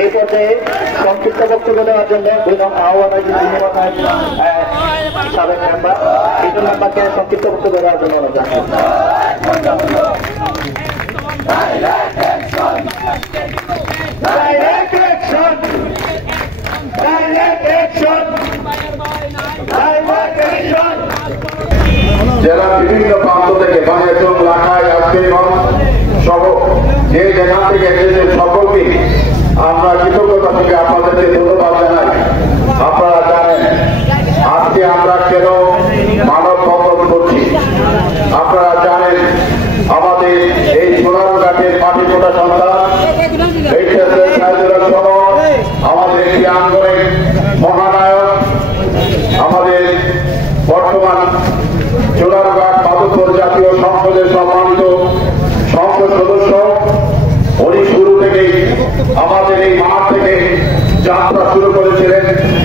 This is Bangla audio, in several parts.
এই পর্যায়ে সংক্ষিপ্ত বক্তব্য দেওয়ার জন্য আহ্বান সাবেক মেম্বার লিটন মেম্বারকে সংক্ষিপ্ত বক্তব্য দেওয়ার জন্য জেলার বিভিন্ন প্রান্ত থেকে বানিয়াচং, লাখাই, আজকেরগঞ্জ সহ যে যেখান থেকে এসেছে সকলকে আমরা কৃতজ্ঞতা থেকে আপনাদেরকে ধন্যবাদ জানাই। আপনারা জানেন আজকে আমরা কেন মানববন্ধন করছি। আপনারা জানেন আমাদের এই সোনারঘাটের মাটি কোটা সন্তান আমাদের একটি আন্দোলনের মহানায়ক, আমাদের বর্তমান সোনারঘাট মাধবপুর জাতীয় সংসদের সম্মানিত সংসদ সদস্য, উনি শুরু থেকেই আমাদের এই মাঠ থেকে যাত্রা শুরু করেছিলেন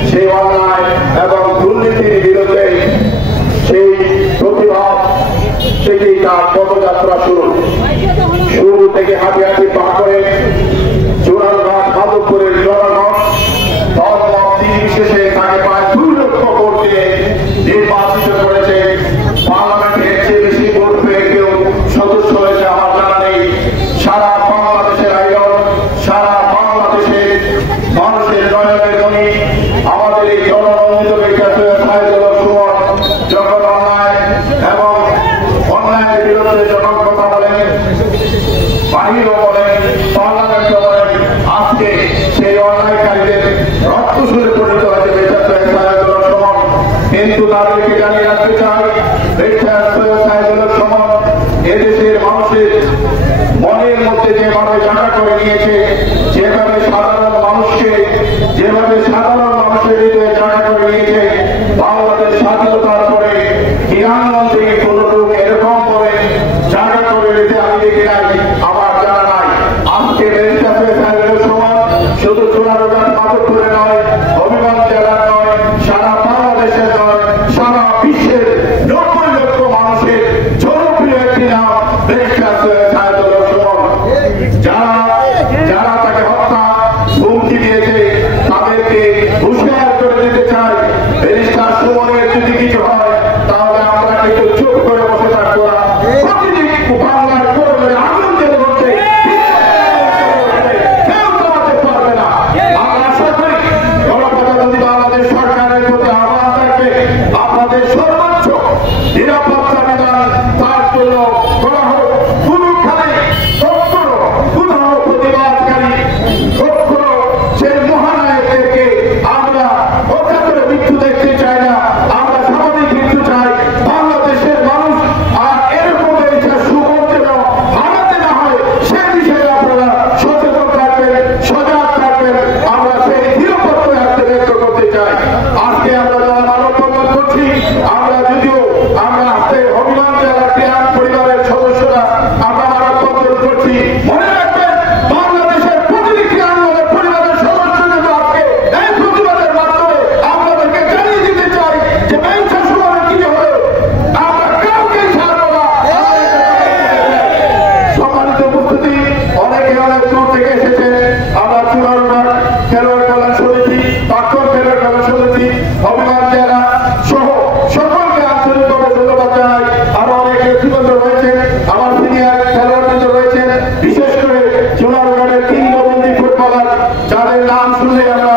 সেই অন্যায় এবং দুর্নীতির বিরুদ্ধে। সেই প্রতিবাদ থেকেই তার পদযাত্রা শুরু থেকে হাঁটি হাঁটি পা করে সোনারঘাট মাধবপুরের জনগণ বিশেষে তাকে প্রায় 2 লক্ষ ভোট দিয়ে নির্বাচিত করেছে। পার্লামেন্টের চেয়ে বেশি ভোট পেয়ে কেউ সদস্য হয়েছে আমার জানা নেই। সারা বাংলাদেশের আয়োজন, সারা বাংলাদেশের মানুষের নয়নের জমি আমাদের এই জননন্দিত যখন অন্যায় এবং অন্যায়ের বিরুদ্ধে যখন কথা বলেন, বাহিরও বলেন, পার্লামেন্টও বলেন, আজকে সেই অন্যায়কারীদের রক্তসূরে পরিণত হয়েছে সমান। কিন্তু তাদেরকে জানিয়ে রাখতে চাই সমান এদেশের মানুষের মনের মধ্যে যেভাবে জানা করে নিয়েছে, যেভাবে সাধারণ মানুষের হৃদয়ে জানা করে নিয়েছে, বাংলাদেশ স্বাধীনতার পরে 93 থেকে কোনো লোক এরকম করে জানা করে নিতে আমি দেখি নাই, আমার জানা নাই। আজকে সমান শুধু সোনারঘাট মাধবপুরে নয়, হবিগঞ্জ জেলার নয়, সারা বাংলাদেশের নয়, সারা বিশ্বের 90 লক্ষ মানুষের জনপ্রিয় একটি নাম যারা তাকে হত্যা হুমকি দিয়েছে তাদেরকে হুঁশিয়ার করে দিতে চাই। ব্যারিস্টার সুমনের যদি কিছু হয় তাহলে আমরা কিন্তু চুপ করে বসে থাকবো না। প্রতিদিন বাংলার করবে আনন্দের মধ্যে কেউ কমাতে পারবে না। আমরা আশা করি গণপ্রজাতন্ত্রী বাংলাদেশ সরকারের প্রতি আহ্বান থাকবে আপনাদের সর্বোচ্চ নিরাপত্তা বিধান তার জন্য করা হোক। প্রতিবাদকারী সেই মহানায়কদেরকে আমরা অকাতরে মৃত্যু দেখতে চাই না, আমরা স্বাভাবিক মৃত্যু চাই। বাংলাদেশের মানুষ আর এরকম সুবর্ণ হারাতে না হয় সেই বিষয়ে আপনারা সচেতন থাকবেন, সজাগ থাকবেন। আমরা সেই নিরাপত্তা রাখতে ব্যক্ত করতে চাই। আজকে আমরা যারা মানববন্ধন করছি, আমরা যদিও আমরা আজকে হবিগঞ্জ জেলার ক্রীড়া পরিবারের সদস্যরা আমরা মানববন্ধন করছি, মনে রাখবেন বাংলাদেশের প্রতিটি ক্রীড়াঙ্গনের পরিবারের সদস্যদের আজকে এই প্রতিবাদের মাধ্যমে আপনাদেরকে জানিয়ে দিতে চাই যে ব্যবসা সুমানের কি হবে, আমরা কাউকে ছাড়বো না। সম্মানিত উপস্থিতি, অনেকে অনেক দূর থেকে এসেছেন। আমরা সোনারঘাট খেলোয়াড় কল্যাণ সমিতি, প্রাক্তন খেলোয়াড় কল্যাণ সমিতি, হবিগঞ্জ জেলা সহ সকলকে আন্তরিকভাবে ধন্যবাদ জানাই। আরো অনেক নেতৃবৃন্দ রয়েছেন, আমার সিনিয়র খেলোয়াড়বৃন্দ রয়েছেন, বিশেষ করে সোনারঘাটের কিংবদন্তি ফুটবলার যাদের নাম শুনলে আমরা